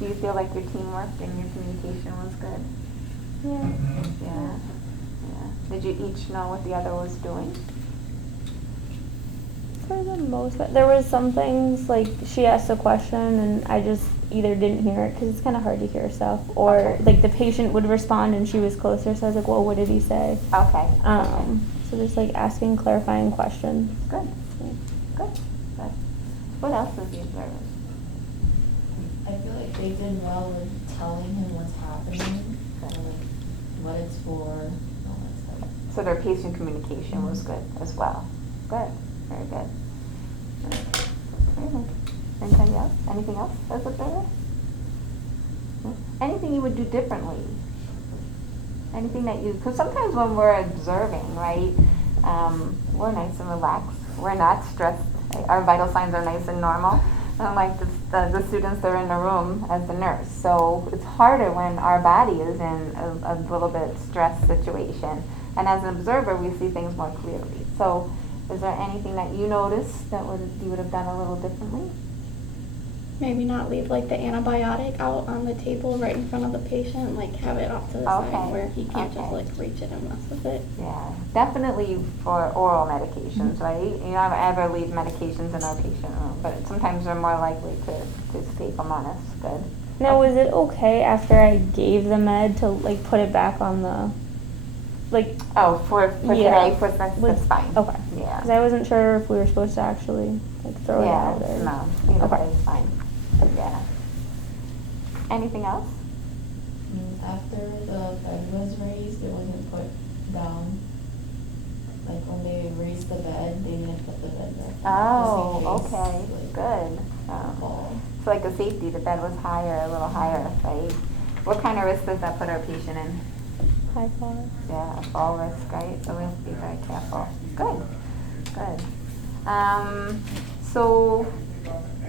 Do you feel like your teamwork and your communication was good? Yeah. Yeah. Yeah. Did you each know what the other was doing? For the most part, there was some things like she asked a question and I just either didn't hear it because it's kind of hard to hear stuff, or Okay. like the patient would respond and she was closer, so I was like, well, what did he say? Okay. So just like asking clarifying questions. Good. Good. Good. What else was you observing? I feel like they did well with telling him what's happening, kind of like what it's for, and all that stuff. So their patient communication was good as well. Good. Very good. Very good. Anything else? Anything else as a there? Anything you would do differently? Anything that you, because sometimes when we're observing, right, we're nice and relaxed. We're not stressed. Our vital signs are nice and normal. Unlike the students that are in the room as the nurse. So it's harder when our body is in a little bit stressed situation. And as an observer, we see things more clearly. So is there anything that you noticed that you would have done a little differently? Maybe not leave like the antibiotic out on the table right in front of the patient, like have it off to the side where he can't just like reach it and mess with it. Yeah, definitely for oral medications, right? You don't ever leave medications in our patient room, but sometimes they're more likely to take them on us. Good. Now, was it okay after I gave the med to like put it back on the, like? Oh, for Yeah. today, that's fine. Okay. Yeah. Because I wasn't sure if we were supposed to actually like throw it out or. No, either Okay. way is fine. Yeah. Anything else? After the bed was raised, it wasn't put down. Like when they raised the bed, they didn't put the bed back. Oh, Just in case, okay, like, good. fall. So like a safety, the bed was higher, a little higher, right? What kind of risk does that put our patient in? High fall. Yeah, a fall risk, right? So we have to be very careful. Good, good. So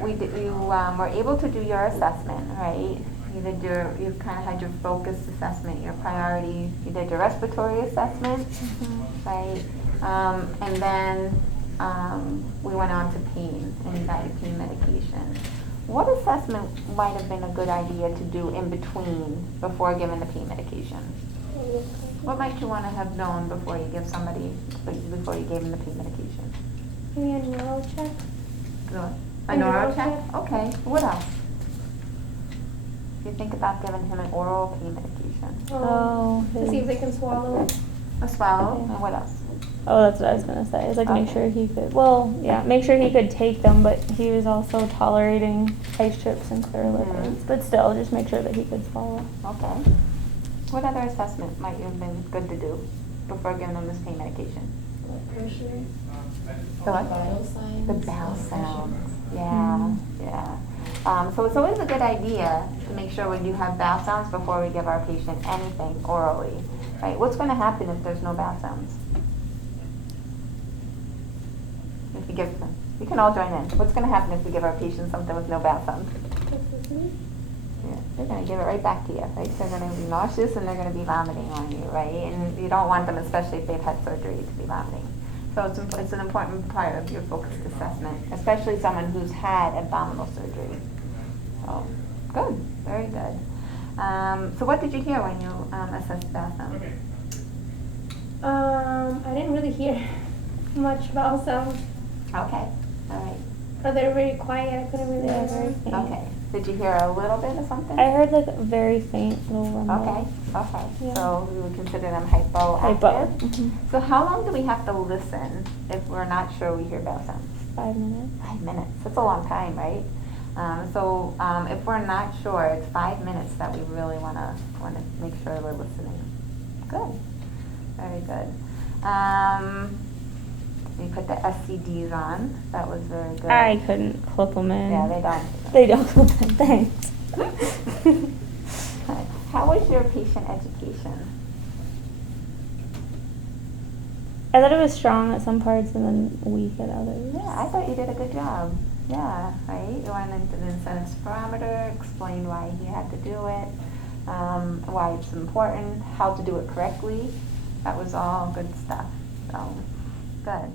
you were able to do your assessment, right? You kind of had your focused assessment, your priority. You did your respiratory assessment, right? And then we went on to pain and you got your pain medication. What assessment might have been a good idea to do in between before giving the pain medication? What might you want to have known before you gave them the pain medication? Maybe a neuro check. A neuro check? Okay. What else? If you think about giving him an oral pain medication. Oh. To see if they can swallow it. A swallow, Okay. and what else? Oh, that's what I was gonna say. It's like make Okay. sure he could. Well, yeah, make sure he could take them, but he was also tolerating ice chips and clear liquids. But still, just make sure that he could swallow. Okay. What other assessment might you have been good to do before giving them this pain medication? Blood pressure. The what? Vital signs. The bowel blood pressure. sounds. Yeah, yeah. So it's always a good idea to make sure we do have bowel sounds before we give our patient anything orally, right? What's going to happen if there's no bowel sounds? If you give them, you can all join in. What's going to happen if we give our patient something with no bowel sounds? Yeah, they're going to give it right back to you, right? They're going to be nauseous and they're going to be vomiting on you, right? And you don't want them, especially if they've had surgery, to be vomiting. So it's an important part of your focused assessment, especially someone who's had abdominal surgery. So, good, very good. So what did you hear when you assessed bowel sounds? I didn't really hear much bowel sounds. Okay, all right. Or they're very quiet. I couldn't really hear very them. faint. Okay. Did you hear a little bit of something? I heard like a very faint little rumble. Okay, okay. Yeah. So we would consider them hypoactive. Hypo. Mhm. So how long do we have to listen if we're not sure we hear bowel sounds? 5 minutes. 5 minutes. That's a long time, right? So if we're not sure, it's 5 minutes that we really want to make sure we're listening. Good. Very good. You put the SCDs on. That was very good. I couldn't clip them in. Yeah, they don't. They don't clip in. Thanks. How was your patient education? I thought it was strong at some parts and then weak at others. Yeah, I thought you did a good job. Yeah, right? You went into the incentive spirometer, explained why he had to do it, why it's important, how to do it correctly. That was all good stuff. So, good.